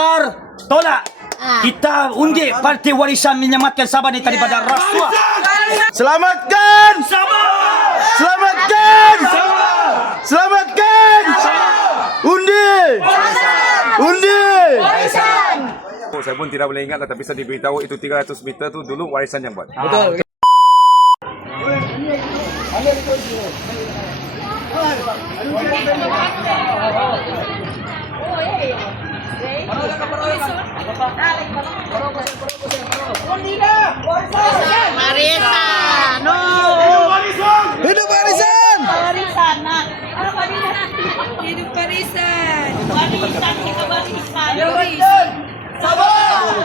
Komentar tolak. Kita undi partai warisan menyelamatkan Sabah ini daripada rasuah. Selamatkan Sabah! Selamatkan Selamatkan Undi Undi. Oh, saya pun tidak boleh ingat, tapi saya diberitahu itu 300 meter itu dulu warisan yang buat. Betul. Marisa, no. Hidup warisan. Barisan, nah. Ano barisan? Hidup barisan. Barisan, kita barisan. Barisan. Sabah.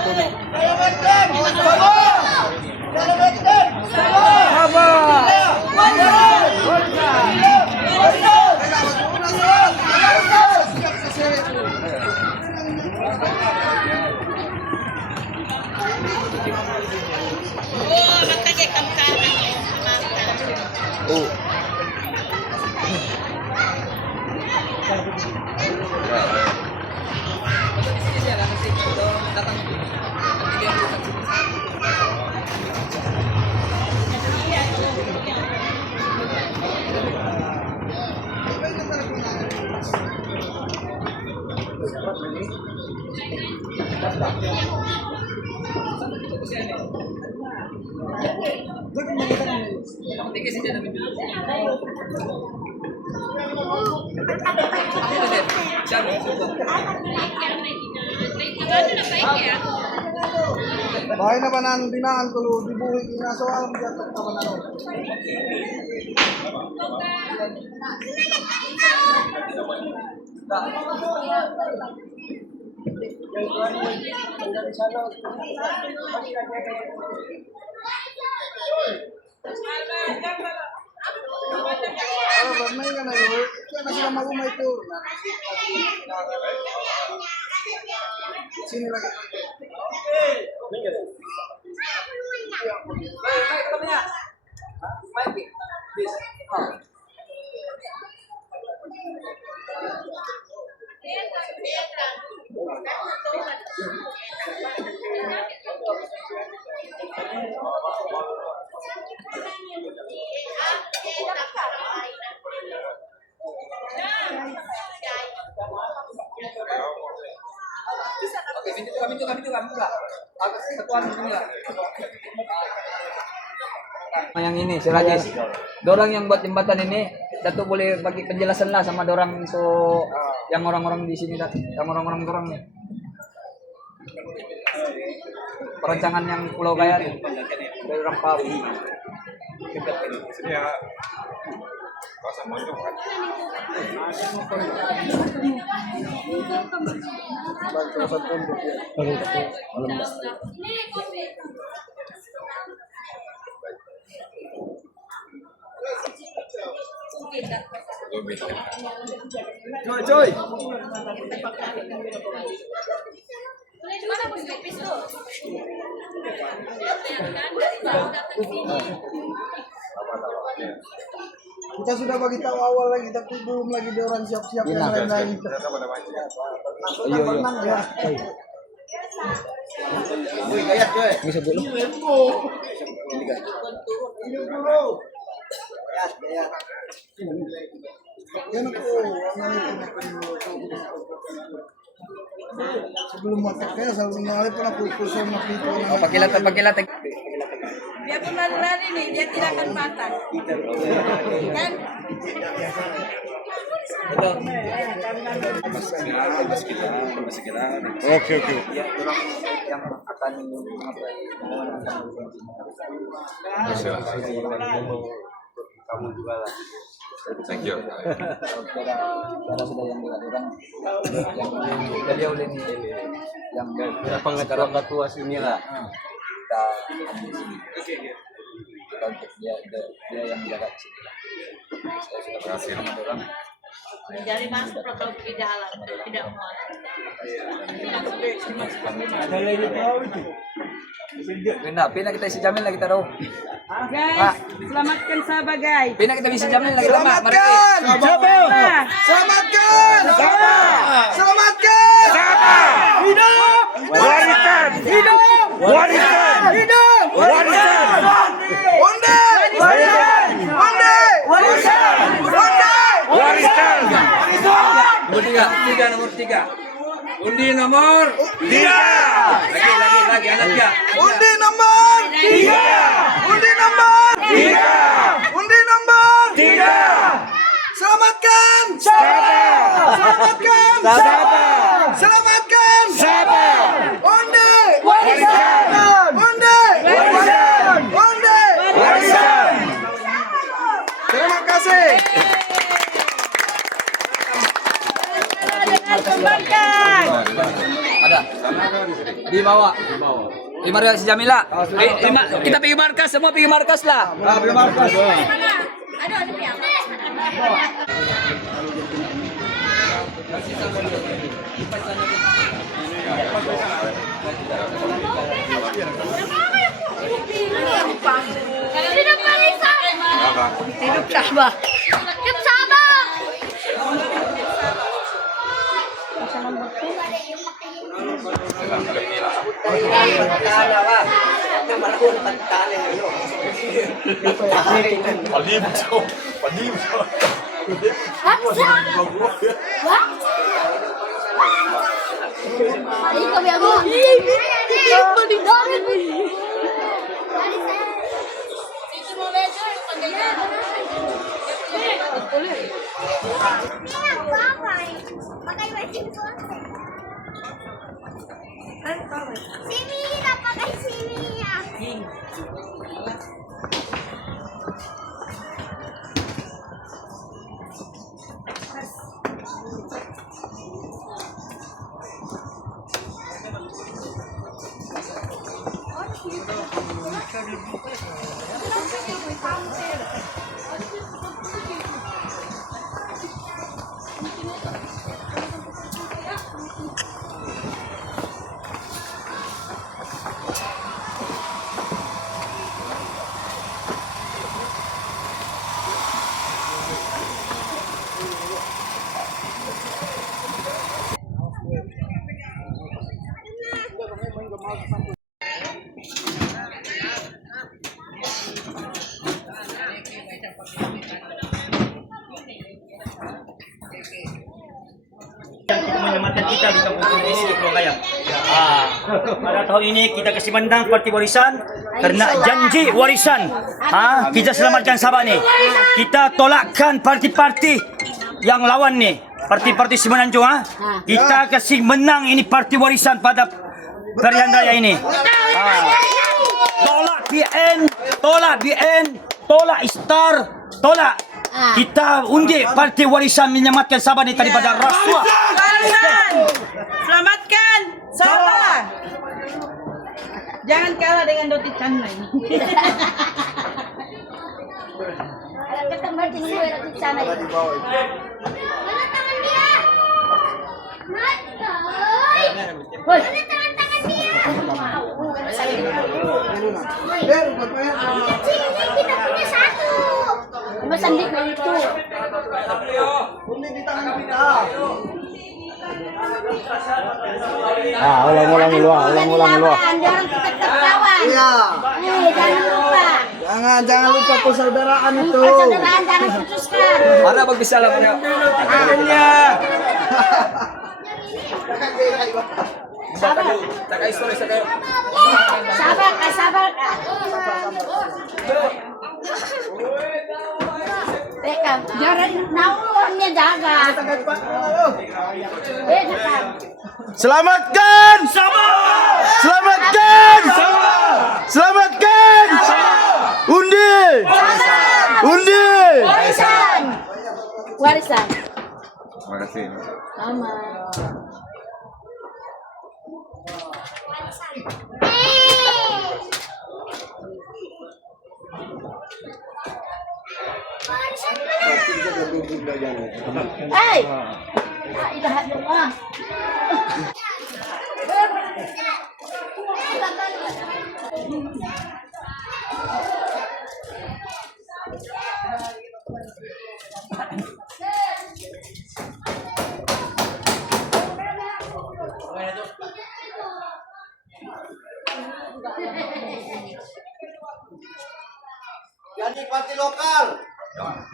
Selamatkan Sabah. Selamatkan Sabah. Oh, matagay kamkaran. Oh. Bahay na ba nang dinaan ko dibuhi na soal biyatak ka man ano. May nga na yun. Kaya na sila magumay ko. Sino lagi? Yang ini si Rajis. Dorang yang buat jembatan ini, Datuk boleh bagi penjelasan lah sama dorang yang orang-orang di sini, yang orang-orang dorang nih. Perancangan yang Pulau Gaya nih, dari orang paham. Sini ya. Kawasan Bojong kan. Coy. Kita sudah bagi tahu awal lagi, tapi belum lagi dia orang siap-siap yang lain-lain. Menang ya. Bisa dulu. Ini dulu. Ya. Yan ako, sebelum makan kaya selalu mengalir pun aku kusum makito. Pakilat. Dia pun lari-lari nih, dia tidak akan patah. Kan? Oke. Yang akan kamu juga lah. Thank you. Saudara sudah yang dekat orang yang beliau ini yang Pengetua sini lah. kita ambil sini. Kita untuk dia yang jaga di sini. Saya sudah berhasil sama orang. Mencari masuk kalau tidak jalan, tidak muat. Ada lagi tahu itu. Pina kita isi jamin lagi taruh. Guys, selamatkan Sabah guys. Pina kita bisa jamin lagi lama. Selamatkan! Sabah. Selamatkan! Selamatkan! Warisan! Warisan! Warisan! Undi! Undi! Warisan! Nomor tiga. Undi nomor 3. Lagi anaknya. Undi nomor 3. Undi nomor 3. Undi nomor 3. Selamatkan! Selamatkan! Selamatkan! Undi! Warisan! Undi! Warisan! Undi! Warisan! Terima kasih. Ada. Di bawah. Di markas si Jamila. Kita pergi markas, semua pergi markas lah. Hidup Marisa. Hidup Sabah. Hidup Sabah. Sini, tak pakai sini ya. Untuk menyelamatkan kita di kampung ini di Pulau Gayam. Pada tahun ini kita kasih menang parti warisan karena janji warisan. Kita selamatkan Sabah nih. Kita tolakkan parti-parti yang lawan nih. Parti-parti Semenanjung. Kita kasih menang ini parti warisan pada pilihan raya ini. Tolak BN, tolak BN, tolak Istar, tolak. Kita undi parti warisan menyelamatkan Sabah ini daripada rasuah. Selamatkan Sabah. Jangan kalah dengan Doti Chandra ini. Ketemu dengan gue di sana. Mana tangan dia? Mana tangan dia? Sini kita punya satu. Mas Andi itu. Undi di tangan kita. Ulang-ulang dulu. Jangan kita tertawan. Iya. Jangan lupa. Jangan lupa persaudaraan itu. Persaudaraan jangan putuskan. Mana magbisalam niyo? Taka story sa kayo. Sabar ka. Teka, jangan naurnya jaga. Jangan. Selamatkan Sabah! Selamatkan Sabah! Selamatkan Sabah! Undi! Undi! Warisan. Terima kasih. Sama. Hey! Ilahat dong ah. lokal.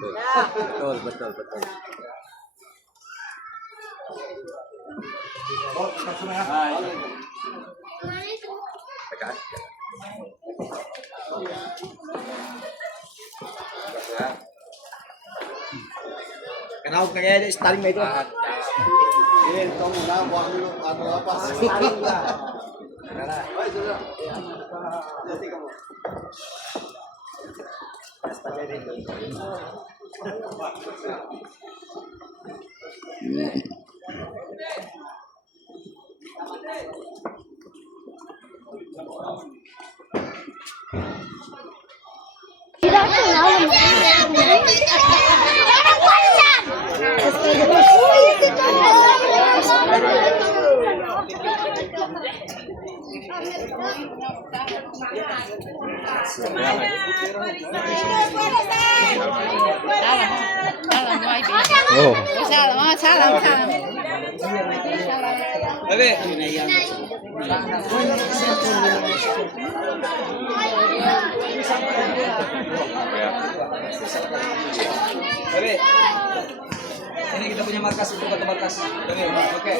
Betul. Kenapa kayaknya starting itu? Ini kamu nggak buang dulu atau apa? Starting lah. Tidak kenal. Salam. Oke. Ini kita punya markas untuk foto markas. Oke.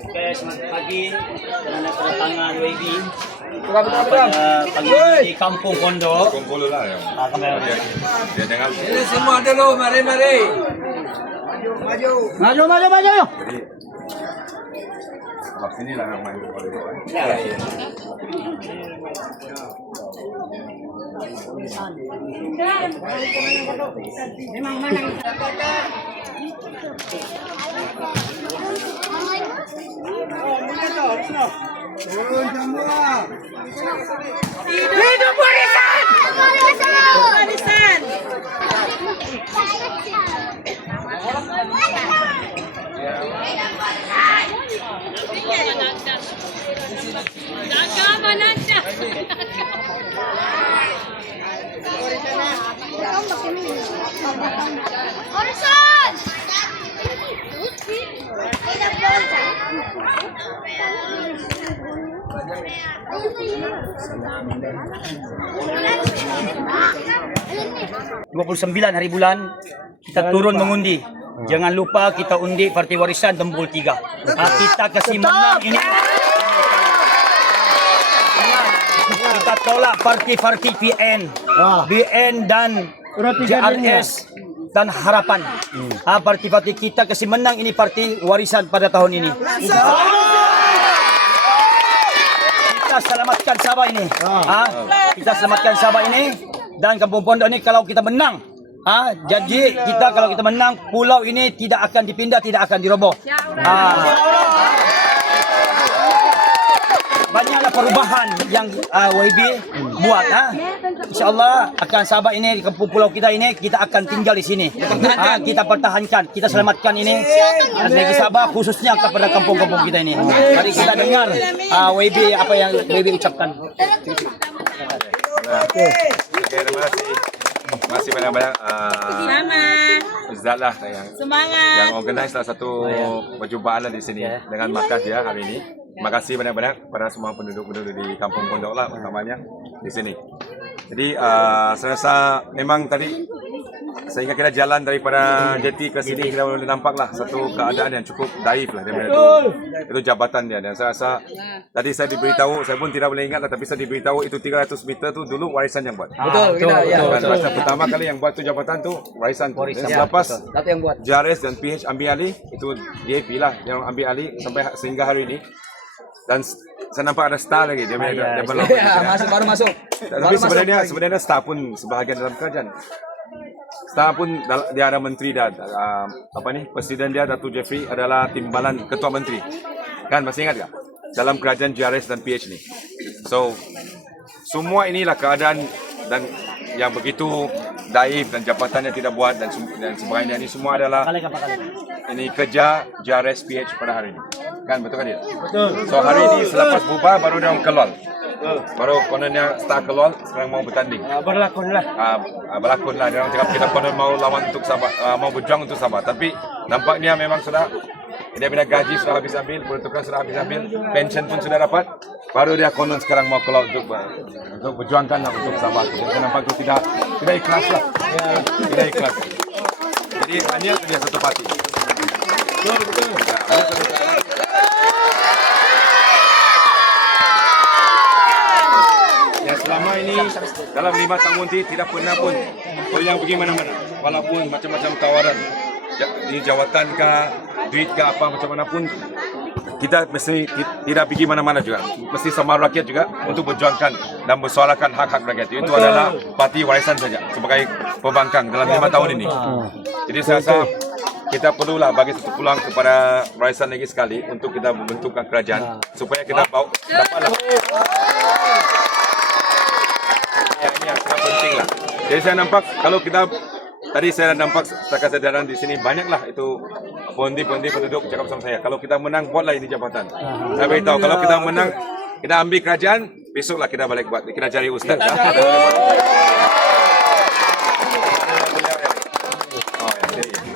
Oke, selamat pagi dengan kedatangan WB Betul. pada pagi ini di Kampung Pondok. Kumpul lah ya. Dia jangan. Ini semua dulu, mari. Maju. Jadi sebelah sini lah yang main volleyball. Turun semua. Hidup warisan! Warisan! Warisan! Tidak 29 hari bulan kita turun mengundi. Jangan lupa kita undi Parti Warisan Tembul 3. Kita kasih menang ini. Kita tolak parti-parti BN dan JRS dan Harapan. Parti-parti kita kasih menang ini Parti Warisan pada tahun ini. Kita selamatkan Sabah ini. Kita selamatkan Sabah ini dan Kampung Pondok ini kalau kita menang. Janji kita kalau kita menang pulau ini tidak akan dipindah, tidak akan diroboh. Banyaklah perubahan yang YB buat. InsyaAllah akan Sabah ini di kampung pulau kita ini kita akan tinggal di sini. Kita pertahankan, kita selamatkan ini negeri Sabah khususnya kepada kampung-kampung kita ini. Mari kita dengar YB apa yang YB ucapkan. Oke, terima kasih. Terima kasih banyak-banyak Ustaz lah yang Semangat. organize salah satu perjumpaan lah di sini dengan markas dia hari ini. Terima kasih banyak-banyak kepada semua penduduk-penduduk di Kampung Pondok lah utamanya di sini. Jadi saya rasa memang tadi sehingga kita jalan daripada jeti ke sini kita boleh nampak lah satu keadaan yang cukup daif lah daripada itu jabatan dia, dan saya rasa tadi saya diberitahu, saya pun tidak boleh ingat lah, tapi saya diberitahu itu 300 meter tu dulu warisan yang buat. Betul. Dan masa pertama kali yang buat tu jabatan tu warisan tu. Dan selepas Satu yang buat. JRS dan PH ambil alih itu DAP lah yang ambil alih sampai sehingga hari ini. Dan saya nampak ada star lagi dia belum. Baru masuk. Tapi sebenarnya star pun sebahagian dalam kerajaan. Star pun dia ada menteri dah. Presiden dia Datuk Jeffrey adalah timbalan ketua menteri. Kan masih ingat tak? Dalam kerajaan JRS dan PH ni. So semua inilah keadaan dan yang begitu daif dan jabatan yang tidak buat dan sebagainya ini semua adalah ini kerja JRS PH pada hari ini. Kan betul kan dia? Betul. So hari ini selepas bubar baru dia orang keluar. Baru kononnya start keluar, sekarang mau bertanding. Berlakon lah. Berlakon lah. Dia orang cakap kita konon mau lawan untuk Sabah, mau berjuang untuk Sabah. Tapi nampaknya memang sudah dia punya gaji sudah habis ambil, peruntukan sudah habis ambil, pension pun sudah dapat. Baru dia konon sekarang mau keluar untuk berjuangkan lah untuk Sabah. Jadi nampak itu tidak ikhlas lah. Tidak ikhlas. Jadi hanya dia satu parti. Betul. Ya, selama ini dalam 5 tahun ini tidak pernah pun goyang pergi mana-mana. Walaupun macam-macam tawaran di jawatan kah, duit kah, apa macam mana pun kita mesti tidak pergi mana-mana juga. Mesti sama rakyat juga untuk berjuangkan dan bersuarakan hak-hak rakyat. Itu adalah parti warisan saja sebagai pembangkang dalam 5 tahun ini. Jadi saya rasa kita perlulah bagi satu peluang kepada warisan lagi sekali untuk kita membentukkan kerajaan supaya kita dapatlah. Ya, ini yang sangat penting lah. Jadi saya nampak kalau kita tadi saya nampak setakat sedaran di sini banyaklah itu pundi-pundi penduduk cakap sama saya. Kalau kita menang buatlah ini jabatan. Saya beritahu kalau kita menang kita ambil kerajaan besoklah kita balik buat kita cari ustaz.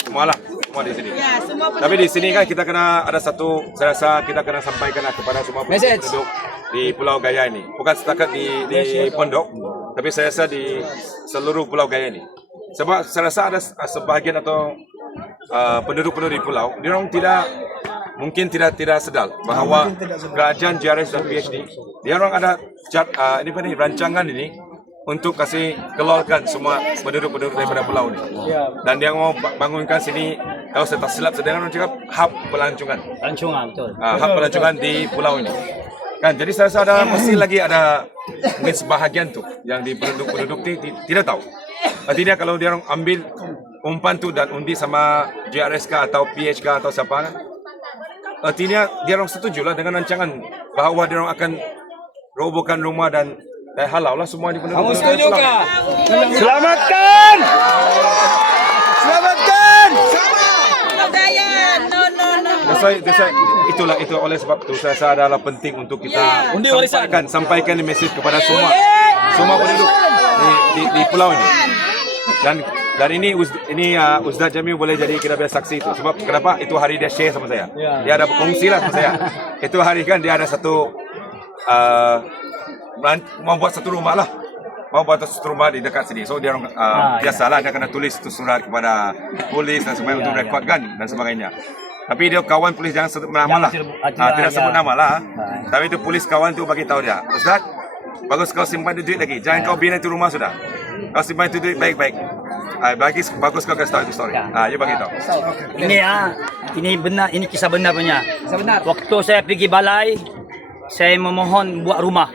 Semua di sini. Tapi di sini kan kita kena ada satu, saya rasa kita kena sampaikan kepada semua penduduk di Pulau Gaya ini. Bukan setakat di Pondok, tapi saya rasa di seluruh Pulau Gaya ini. Sebab saya rasa ada sebahagian atau penduduk-penduduk di pulau, dia orang mungkin tidak sedar bahawa kerajaan JRS dan PHD, dia orang ada rancangan ini untuk kasih keluarkan semua penduduk-penduduk daripada pulau ini. Dan dia mau bangunkan sini, kalau saya tak silap sedang orang cakap hub pelancongan. Pelancongan, betul. Hub pelancongan di pulau ini. Kan, jadi saya rasa mesti lagi ada mungkin sebahagian tu yang di penduduk tidak tahu. Artinya kalau dia orang ambil umpan tu dan undi sama JRSK atau PHK atau siapa, artinya dia orang setujulah dengan rancangan bahawa dia orang akan robohkan rumah dan halau lah semua di penduduk. Kamu setuju kah? Selamatkan! Selamatkan! Itulah oleh sebab itu saya rasa adalah penting untuk kita sampaikan mesej kepada semua penduduk di pulau ini. Dan ini Ustaz Jamil boleh jadi kita biar saksi itu. Sebab kenapa? Itu hari dia share sama saya. Dia ada berkongsi lah sama saya. Itu hari kan dia ada satu mau buat satu rumah lah. Mau buat satu rumah di dekat sini. So dia orang biasalah dia kena tulis tu surat kepada polis dan sebagainya untuk rekodkan dan sebagainya. Tapi dia kawan polis jangan sebut nama lah. Tidak sebut nama lah. Tapi itu polis kawan tu bagi tahu dia. Ustaz, bagus kau simpan duit lagi. Jangan kau bina itu rumah sudah. Kau simpan itu duit baik-baik. Bagus kau kasih tahu itu story. You bagi tahu. Ini benar, ini kisah benar punya. Kisah benar. Waktu saya pergi balai, saya memohon buat rumah.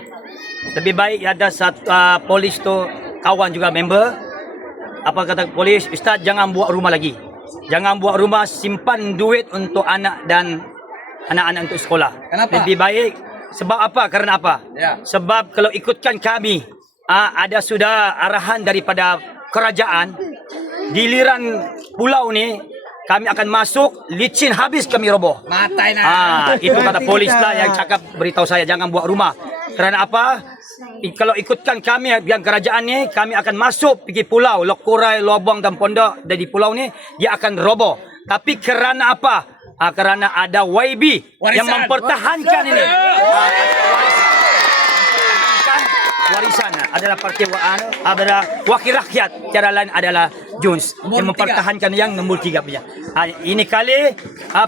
Lebih baik ada satu polis tu kawan juga member. Apa kata polis? Ustaz, jangan buat rumah lagi. Jangan buat rumah, simpan duit untuk anak dan anak-anak untuk sekolah. Kenapa? Lebih baik. Sebab apa? Karena apa? Ya. Sebab kalau ikutkan kami, ada sudah arahan daripada kerajaan, giliran pulau ni kami akan masuk, licin habis kami roboh. Matai nak. Itu kata polis lah yang cakap beritahu saya jangan buat rumah. Kerana apa? Kalau ikutkan kami yang kerajaan ni, kami akan masuk pergi pulau Lokorai, Lobong dan Pondok dari pulau ni, dia akan roboh. Tapi kerana apa? Kerana ada YB yang mempertahankan ini. Warisan adalah parti adalah wakil rakyat, cara lain adalah Jones yang mempertahankan yang nombor 3 punya. Ini kali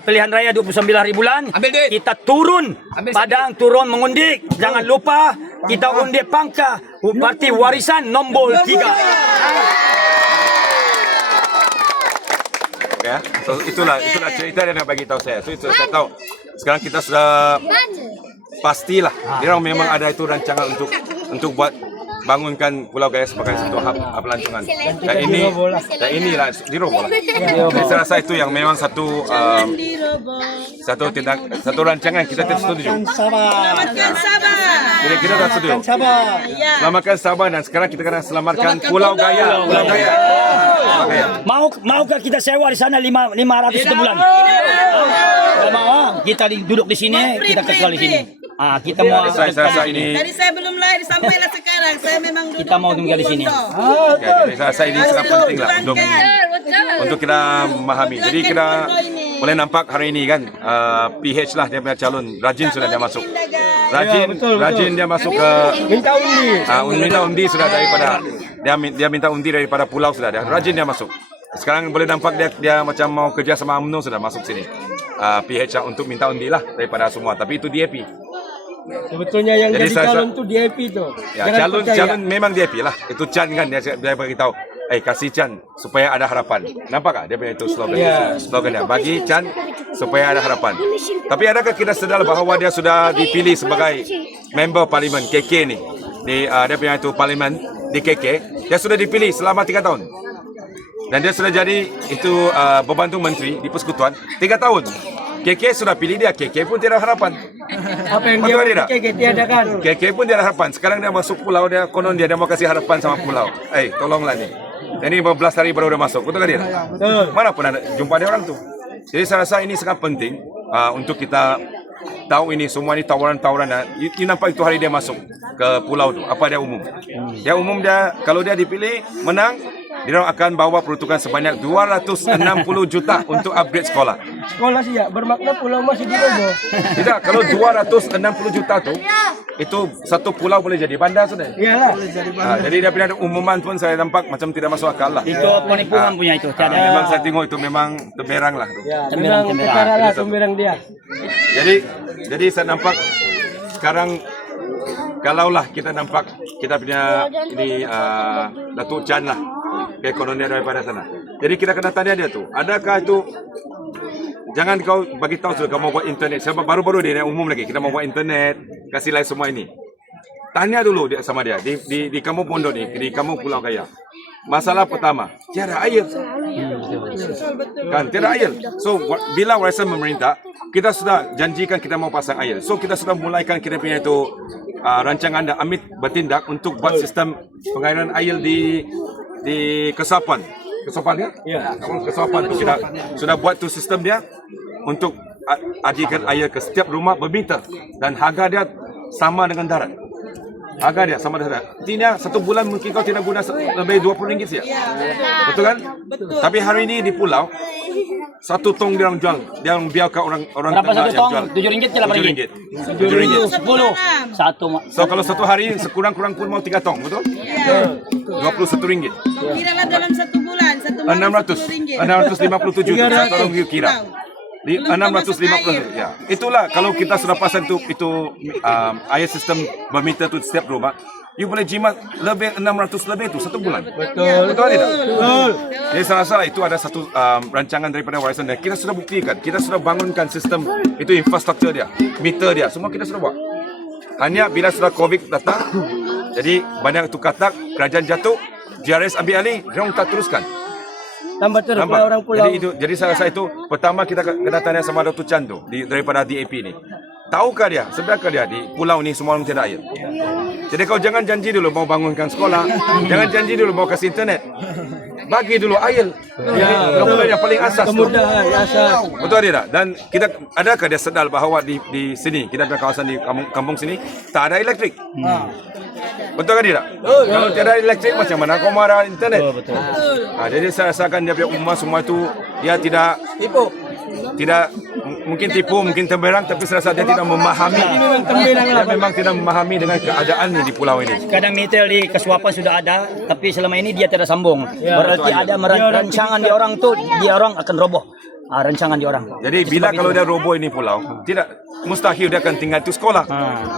pilihan raya 29 bulan kita turun padang, turun mengundi. Jangan lupa kita undi pangkah parti warisan nombor 3. Ya, so itulah cerita yang bagi tahu saya. So itu saya tahu. Sekarang kita sudah pastilah dia orang memang ada itu rancangan untuk buat bangunkan Pulau Gaya sebagai satu hub pelancongan. Dan inilah diroboh lah. Jadi saya rasa itu yang memang satu rancangan kita tidak setuju. Selamatkan Sabah. Jadi kita tak setuju. Selamatkan Sabah dan sekarang kita kena selamatkan Pulau Gaya. Pulau Gaya. Maukah kita sewa di sana 500 sebulan? Kalau mau kita duduk di sini, kita kekal di sini. Kita mau Saya rasa ini Dari saya belum lahir sampailah sekarang, saya memang duduk kita mau tinggal di sini. jadi saya rasa ini sangat penting lah untuk kita memahami. Jadi kita boleh nampak hari ini kan PH lah dia punya calon rajin sudah dia masuk. Rajin dia masuk ke Minta undi. minta undi sudah daripada dia minta undi daripada pulau sudah dia rajin dia masuk. Sekarang boleh nampak dia macam mau kerja sama UMNO sudah masuk sini. PH untuk minta undi lah daripada semua, tapi itu DAP. Sebetulnya yang Jadi jadi saya- calon tu DAP tu. Ya, calon memang DAP lah. Itu Chan kan dia beritahu, kasih Chan supaya ada harapan. Nampak tak dia punya itu slogan? Slogannya bagi Chan supaya ada harapan. Tapi adakah kita sedar bahawa dia sudah dipilih sebagai member parlimen KK ni? Dia punya itu parlimen di KK, dia sudah dipilih selama 3 tahun. Dan dia sudah jadi itu pembantu menteri di Persekutuan 3 tahun. KK sudah pilih dia, KK pun tiada harapan. Apa yang Betul dia tidak? tiada kan? KK pun dia ada harapan. Sekarang dia masuk pulau, dia konon dia mau kasih harapan sama pulau. Tolonglah ni. Ini 15 hari baru dia masuk. Betul tak dia? Betul. Mana pernah jumpa dia orang tu. Jadi saya rasa ini sangat penting untuk kita tahu ini semua ni tawaran-tawaran. You nampak itu hari dia masuk ke pulau tu. Apa dia umum? Dia umum dia kalau dia dipilih menang, dia akan bawa peruntukan sebanyak 260 juta untuk upgrade sekolah. Sekolah sih ya, bermakna pulau masih diroboh. Tidak, kalau 260 juta tu itu satu pulau boleh jadi bandar sudah. Iyalah. Jadi dia punya umuman pun saya nampak macam tidak masuk akal lah. Itu penipuan punya itu. Tiada. Memang saya tengok itu memang temberang lah. Tu. Ya, memang perkara lah sumberang dia. Jadi saya nampak sekarang kalaulah kita nampak kita punya ini Datuk Chan lah ekonomi daripada sana. Jadi kita kena tanya dia tu, adakah itu jangan kau bagi tahu sudah kau mau buat internet. Sebab baru-baru dia umum lagi kita mau buat internet, kasih live semua ini. Tanya dulu dia sama dia di kampung Pondok ni, di kampung Pulau Kaya. Masalah pertama, tiada air. Kan, tiada air. So, bila warisan memerintah, kita sudah janjikan kita mau pasang air. So, kita sudah mulaikan kita punya itu rancangan dan Amit bertindak untuk buat sistem pengairan air di Kesapan. Kesapan ya? Ya. Kesapan tu kita sudah buat tu sistem dia untuk ajikan air ke setiap rumah bermeter dan harga dia sama dengan darat. Harga dia sama dengan darat. Artinya satu bulan mungkin kau tidak guna lebih RM20 siap. Betul kan? Betul. Tapi hari ini di pulau satu tong dia orang jual, dia orang biarkan orang Berapa satu yang tong? jual. RM7 ke RM8? RM7. 10. Satu. So kalau satu hari sekurang-kurang pun mau 3 tong, betul? Ya. RM21. Kiralah dalam satu bulan, satu malam RM10. 657 tolong you kira. 650 ya. Itulah kalau kita sudah pasang itu air sistem bermeter tu setiap rumah, you boleh jimat lebih 600 lebih tu satu bulan. Betul tidak? Betul. Jadi saya rasa itu ada satu rancangan daripada warisan dan kita sudah buktikan, kita sudah bangunkan sistem itu infrastruktur dia, meter dia, semua kita sudah buat. Hanya bila sudah COVID datang, jadi banyak itu katak, kerajaan jatuh, JRS ambil alih, dia orang tak teruskan. Tambah terus Nampak? orang pulau. Jadi saya rasa itu pertama kita kena tanya sama Dr. Chan tu daripada DAP ni. Tahukah dia, sebenarkah dia di pulau ni semua orang tiada air? Jadi kau jangan janji dulu mau bangunkan sekolah, jangan janji dulu mau kasih internet. Bagi dulu air. Ya, kemudian yang paling asas tu. Kemudahan asas. Betul tidak? Dan kita adakah dia sedar bahawa di sini kita ada kawasan di kampung sini tak ada elektrik? Betul kan tidak? Kalau tiada elektrik macam mana kau marah internet? Betul. Jadi saya rasakan dia punya umat semua itu dia tidak mungkin tipu, mungkin temberang, tapi saya rasa dia tidak memahami. Dia memang tidak memahami dengan keadaan ni di pulau ini. Kadang meter di Kesuapan sudah ada, tapi selama ini dia tidak sambung. Berarti ada rancangan di orang tu, dia orang akan roboh. Rancangan di orang. Jadi bila kalau dia roboh ini pulau, tidak mustahil dia akan tinggal itu sekolah.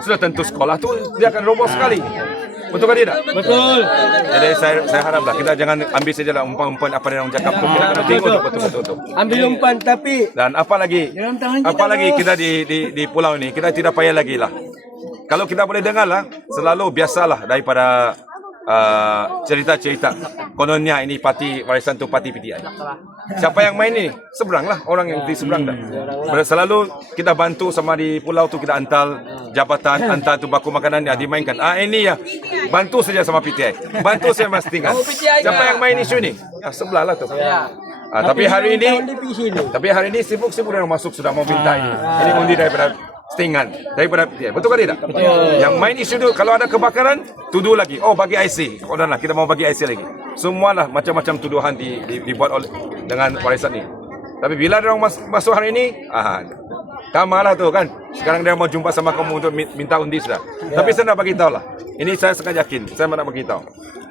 Sudah tentu sekolah tu dia akan roboh sekali. Betul kan tidak? Betul. Jadi saya haraplah kita jangan ambil sajalah umpan-umpan apa yang orang cakap. Kita kena tengok betul-betul. Ambil umpan tapi Dan apa lagi kita di pulau ini kita tidak payah lagi lah. Kalau kita boleh dengar lah, selalu biasalah daripada cerita-cerita kononnya ini parti warisan tu parti PTI. Siapa yang main ni? Seberang lah orang yang di seberang dah. Selalu kita bantu sama di pulau tu kita antar jabatan, antar tu baku makanan yang dimainkan. Ini ya bantu saja sama PTI. Bantu saya mas tinggal. Siapa yang main isu ni? Ya sebelah lah tu. Tapi hari ini sibuk-sibuk yang masuk sudah mau minta ini. Ini undi daripada settingan daripada dia. Betul ke tidak? Betul. Yang main isu tu kalau ada kebakaran, tuduh lagi. Oh, bagi IC. Oh, dah lah, kita mau bagi IC lagi. Semualah macam-macam tuduhan dibuat oleh dengan warisan ni. Tapi bila dia orang masuk hari ini, Kamalah tu kan. Sekarang dia mau jumpa sama kamu untuk minta undi sudah. Tapi saya nak bagi tahu lah. Ini saya sangat yakin. Saya nak bagi tahu.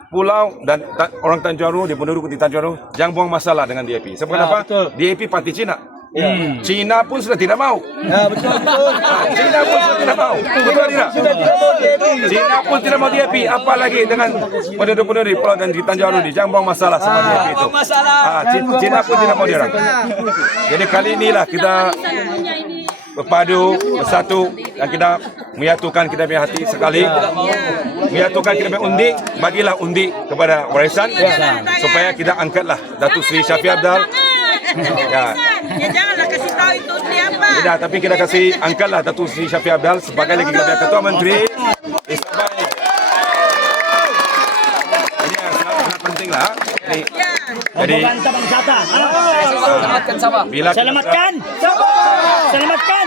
Pulau dan orang Tanjung Aru, di penduduk di Tanjung Aru, jangan buang masalah dengan DAP. Sebab kenapa? DAP parti Cina. Cina pun sudah tidak mau. Betul. Cina pun sudah tidak mau. Betul tidak? Cina pun tidak mau DAP. Apalagi dengan penduduk-penduduk di Pulau dan di Tanjung Aru ni. Jangan buang masalah sama DAP itu. Cina pun tidak mau diorang. Jadi kali inilah kita berpadu, bersatu dan kita menyatukan kita punya hati sekali, menyatukan kita punya undi, bagilah undi kepada warisan supaya kita angkatlah Datuk Seri Shafie Apdal. Ya janganlah kasih tahu itu undi apa. Tidak, tapi kita kasih angkatlah Datuk Seri Shafie Apdal sebagai lagi kita punya Ketua Menteri. Ini sangat penting lah. Jadi Selamatkan Sabah. Selamatkan. Selamatkan.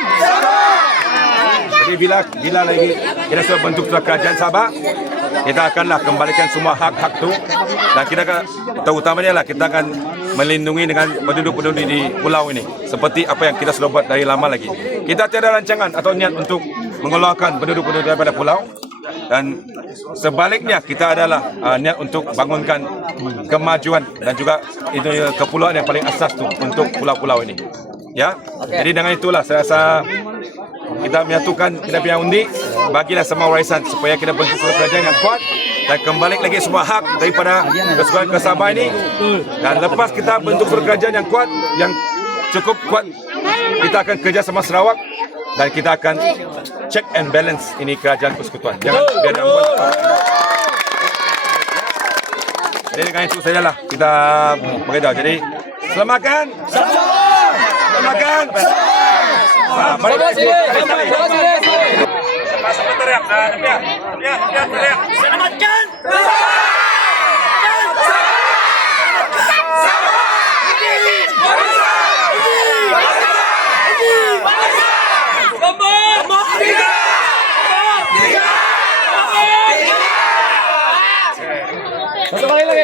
Jadi bila lagi kita sudah bentuk kerajaan Sabah, kita akanlah kembalikan semua hak-hak tu dan kita akan terutamanya lah kita akan melindungi dengan penduduk-penduduk di pulau ini seperti apa yang kita sudah buat dari lama lagi. Kita tiada rancangan atau niat untuk mengeluarkan penduduk-penduduk daripada pulau dan sebaliknya kita adalah niat untuk bangunkan kemajuan dan juga itu kepulauan yang paling asas tu untuk pulau-pulau ini. Ya, jadi dengan itulah saya rasa kita menyatukan kita punya undi, bagilah semua warisan supaya kita bentuk kerajaan yang kuat dan kembali lagi semua hak daripada kesukaan ke Sabah ini. Dan lepas kita bentuk kerajaan yang kuat, yang cukup kuat, kita akan kerja sama Sarawak dan kita akan check and balance ini kerajaan persekutuan. Jangan biar yang buat. Jadi dengan itu sajalah kita beritahu. Jadi selamatkan. Selamatkan. Selamatkan. Satu kali lagi.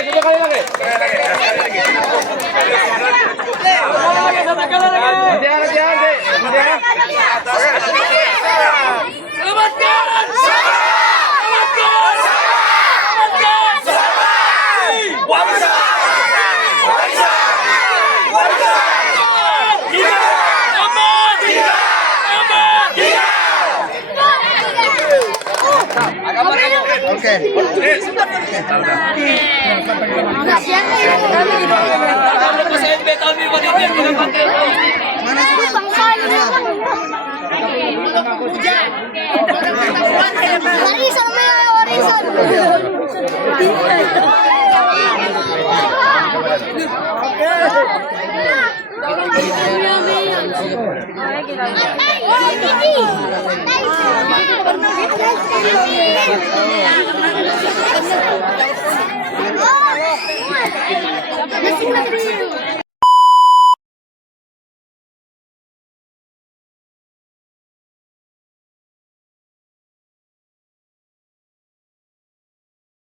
Warisan.